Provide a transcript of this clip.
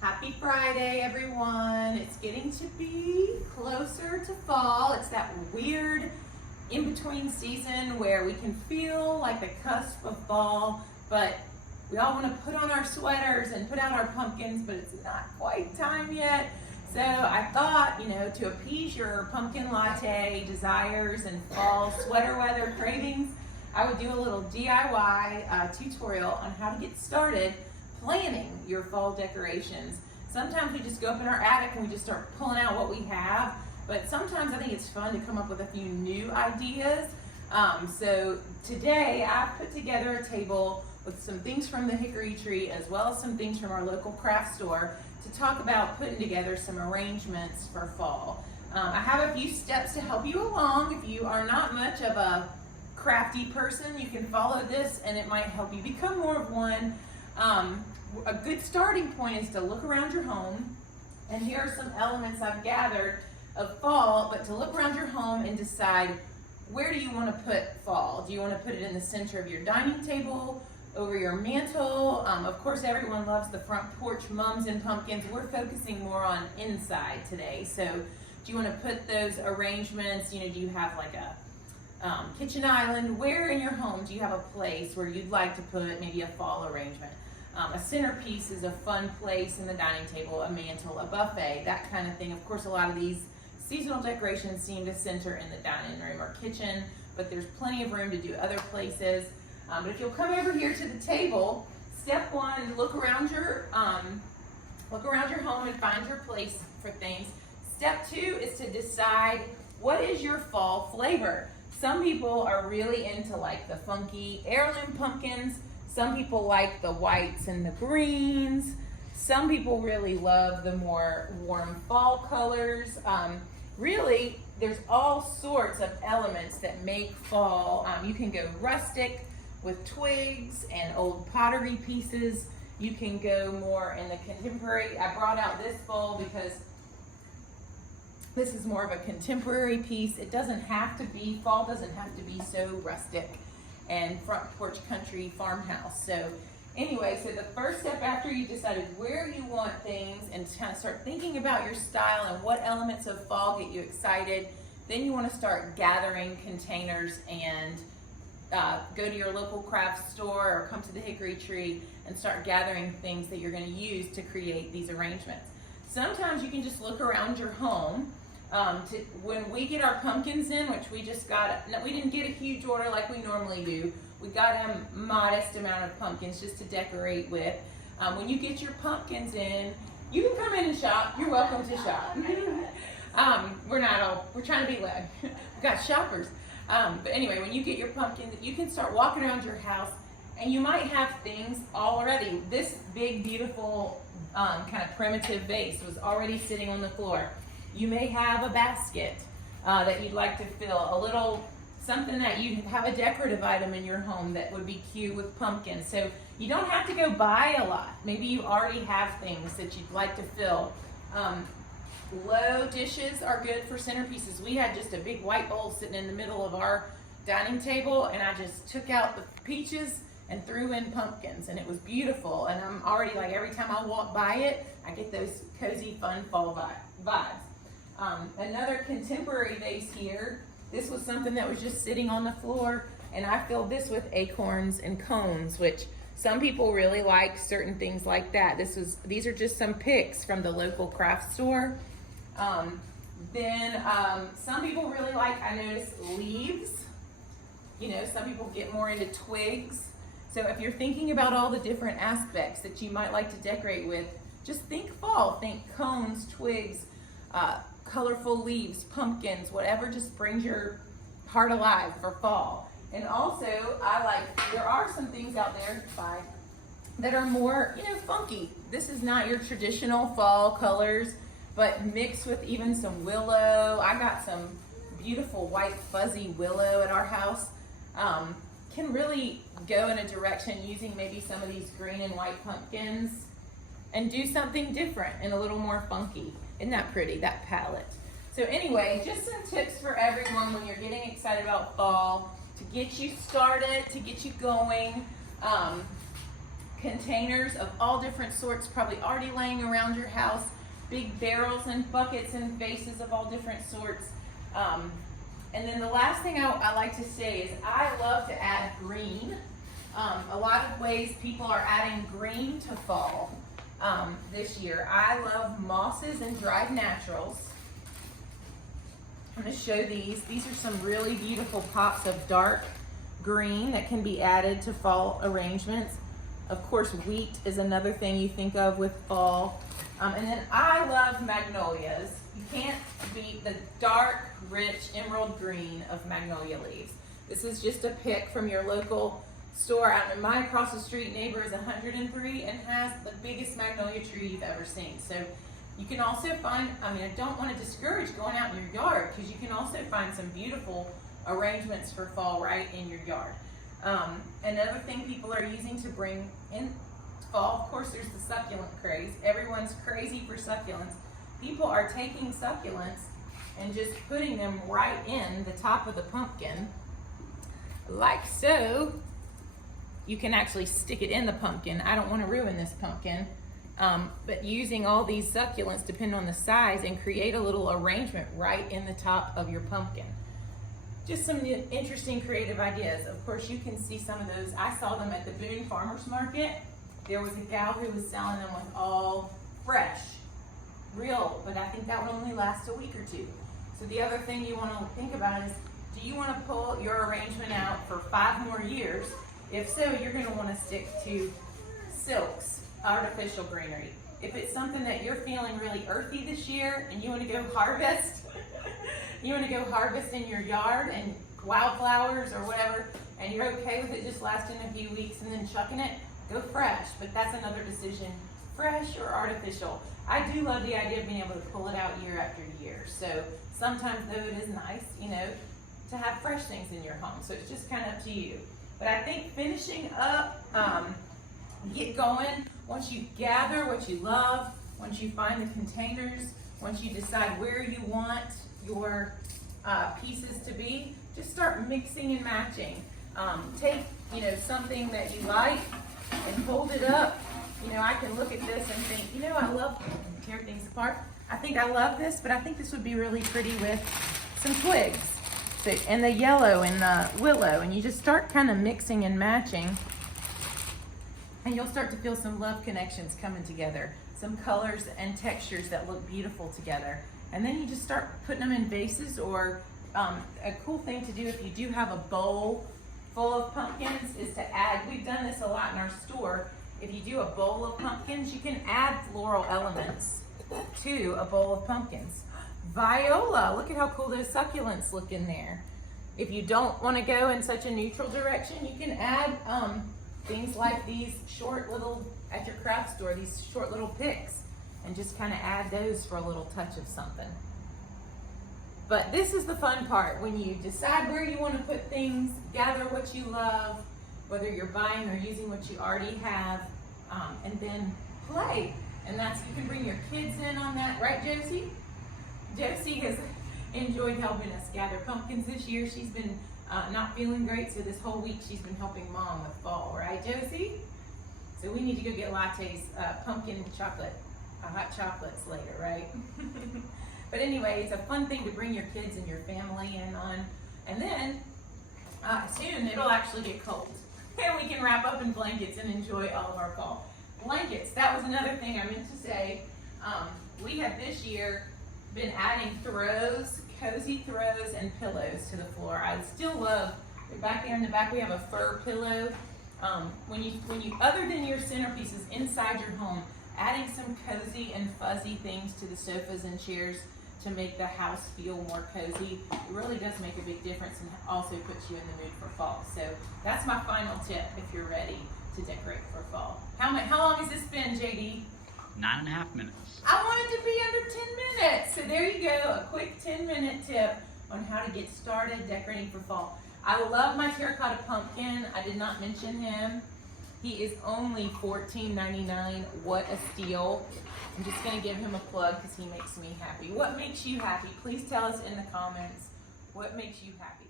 Happy Friday, everyone. It's getting to be closer to fall. It's that weird in-between season where we can feel like the cusp of fall, but we all want to put on our sweaters and put out our pumpkins, but it's not quite time yet. So I thought, to appease your pumpkin latte desires and fall sweater weather cravings, I would do a little DIY tutorial on how to get started planning your fall decorations. Sometimes we just go up in our attic and we just start pulling out what we have, but sometimes I think it's fun to come up with a few new ideas. So today I've put together a table with some things from the hickory tree as well as some things from our local craft store to talk about putting together some arrangements for fall. I have a few steps to help you along. If you are not much of a crafty person, you can follow this and it might help you become more of one. A good starting point is to look around your home, and here are some elements I've gathered of fall, but to look around your home and decide, where do you want to put fall? Do you want to put it in the center of your dining table, over your mantle? Of course, everyone loves the front porch mums and pumpkins. We're focusing more on inside today. So do you want to put those arrangements, do you have like a kitchen island? Where in your home do you have a place where you'd like to put maybe a fall arrangement? A centerpiece is a fun place in the dining table, a mantle, a buffet, that kind of thing. Of course, a lot of these seasonal decorations seem to center in the dining room or kitchen, but there's plenty of room to do other places. But if you'll come over here to the table, step one, look around your home and find your place for things. Step two is to decide, what is your fall flavor? Some people are really into like the funky heirloom pumpkins. Some people like the whites and the greens. Some people really love the more warm fall colors. Really, there's all sorts of elements that make fall. You can go rustic with twigs and old pottery pieces. You can go more in the contemporary. I brought out this bowl because this is more of a contemporary piece. It doesn't have to be, fall doesn't have to be so rustic and front porch country farmhouse. So anyway, so the first step after you decided where you want things and kind of start thinking about your style and what elements of fall get you excited, then you want to start gathering containers and go to your local craft store or come to the hickory tree and start gathering things that you're going to use to create these arrangements. Sometimes you can just look around your home. When we get our pumpkins in, which we just got, we didn't get a huge order like we normally do. We got a modest amount of pumpkins just to decorate with. When you get your pumpkins in, you can come in and shop. You're welcome to shop. We're trying to be loud. We've got shoppers. But anyway, when you get your pumpkins, you can start walking around your house and you might have things already. This big, beautiful, kind of primitive vase was already sitting on the floor. You may have a basket that you'd like to fill, a little something that you have a decorative item in your home that would be cute with pumpkins. So you don't have to go buy a lot. Maybe you already have things that you'd like to fill. Low dishes are good for centerpieces. We had just a big white bowl sitting in the middle of our dining table, and I just took out the peaches and threw in pumpkins, and it was beautiful. And I'm already like, every time I walk by it, I get those cozy, fun fall vibes. Another contemporary vase here. This was something that was just sitting on the floor, and I filled this with acorns and cones, which some people really like certain things like that. These are just some picks from the local craft store. Some people really like, I noticed, leaves. Some people get more into twigs. So if you're thinking about all the different aspects that you might like to decorate with, just think fall. Think cones, twigs, colorful leaves, pumpkins, whatever just brings your heart alive for fall. And also, there are some things out there that are more, funky. This is not your traditional fall colors, but mixed with even some willow. I got some beautiful white fuzzy willow at our house. Can really go in a direction using maybe some of these green and white pumpkins and do something different and a little more funky. Isn't that pretty, that palette? So anyway, just some tips for everyone when you're getting excited about fall to get you started, to get you going. containers of all different sorts, probably already laying around your house, big barrels and buckets and vases of all different sorts. And then the last thing I like to say is I love to add green. A lot of ways people are adding green to fall this year. I love mosses and dried naturals. I'm going to show these. These are some really beautiful pops of dark green that can be added to fall arrangements. Of course, wheat is another thing you think of with fall. And then I love magnolias. You can't beat the dark, rich emerald green of magnolia leaves. This is just a pick from your local store. Out in my across the street neighbor is 103 and has the biggest magnolia tree you've ever seen. So you can also find, I don't want to discourage going out in your yard, because you can also find some beautiful arrangements for fall right in your yard. Another thing people are using to bring in fall, of course, there's the succulent craze. Everyone's crazy for succulents. People are taking succulents and just putting them right in the top of the pumpkin, like so. You can actually stick it in the pumpkin. I don't want to ruin this pumpkin, but using all these succulents, depending on the size, and create a little arrangement right in the top of your pumpkin. Just some interesting creative ideas. Of course, you can see some of those. I saw them at the Boone Farmers Market. There was a gal who was selling them with all fresh, real, but I think that would only last a week or two. So the other thing you want to think about is, do you want to pull your arrangement out for 5 more years? If so, you're going to want to stick to silks, artificial greenery. If it's something that you're feeling really earthy this year and you want to go harvest, you want to go harvest in your yard and wildflowers or whatever, and you're okay with it just lasting a few weeks and then chucking it, go fresh. But that's another decision, fresh or artificial. I do love the idea of being able to pull it out year after year. So sometimes though it is nice, to have fresh things in your home. So it's just kind of up to you. But I think finishing up, get going, once you gather what you love, once you find the containers, once you decide where you want your pieces to be, just start mixing and matching. Take, something that you like and hold it up. I can look at this and think, I love, tear things apart. I think I love this, but I think this would be really pretty with some twigs. So, and the yellow and the willow, and you just start kind of mixing and matching, and you'll start to feel some love connections coming together, some colors and textures that look beautiful together. And then you just start putting them in vases, or a cool thing to do if you do have a bowl full of pumpkins is to add, we've done this a lot in our store, if you do a bowl of pumpkins, you can add floral elements to a bowl of pumpkins. Viola, look at how cool those succulents look in there. If you don't want to go in such a neutral direction, you can add things like these short little, at your craft store, these short little picks, and just kind of add those for a little touch of something. But this is the fun part, when you decide where you want to put things, gather what you love, whether you're buying or using what you already have, and then play. And that's, you can bring your kids in on that, right, Josie? Josie has enjoyed helping us gather pumpkins this year. She's been not feeling great, so this whole week she's been helping Mom with fall, right, Josie? So we need to go get lattes, pumpkin chocolate, hot chocolates later, right? But anyway, it's a fun thing to bring your kids and your family in on. And then soon it'll actually get cold, and we can wrap up in blankets and enjoy all of our fall. Blankets, that was another thing I meant to say. We have this year been adding throws, cozy throws, and pillows to the floor. I still love, back there in the back we have a fur pillow. When you other than your centerpieces inside your home, adding some cozy and fuzzy things to the sofas and chairs to make the house feel more cozy, it really does make a big difference and also puts you in the mood for fall. So that's my final tip if you're ready to decorate for fall. How long has this been, JD? 9.5 minutes. I wanted to be under 10 minutes. So there you go, a quick 10-minute tip on how to get started decorating for fall. I love my terracotta pumpkin. I did not mention him. He is only $14.99. What a steal. I'm just going to give him a plug because he makes me happy. What makes you happy? Please tell us in the comments what makes you happy.